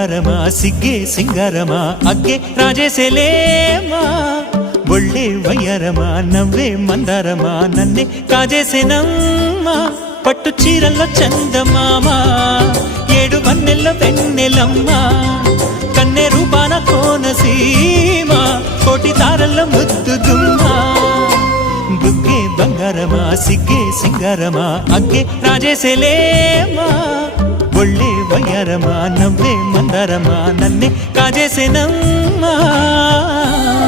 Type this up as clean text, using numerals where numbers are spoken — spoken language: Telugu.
బంగారమా సిగ్గే సింగారమా అగ్గే రాజేసేలేమా ఒళ్ళే వయ్యారమా నవ్వే మందారమా నన్నే కాజేసేనమ్మా పట్టు చీరల్లో చందమామా ఏడు వన్నెల్లో వెన్నెలమ్మా కన్నె రూపాన కోనసీమ కోటి తారల్లో ముద్దుదుమ్మా బుగ్గే బంగారమా సిగ్గే సింగారమా అగ్గే రాజేసేలేమా ఒళ్ళే వయ్యారమా నవ్వే మందారమా నన్నే కాజేసేనమ్మా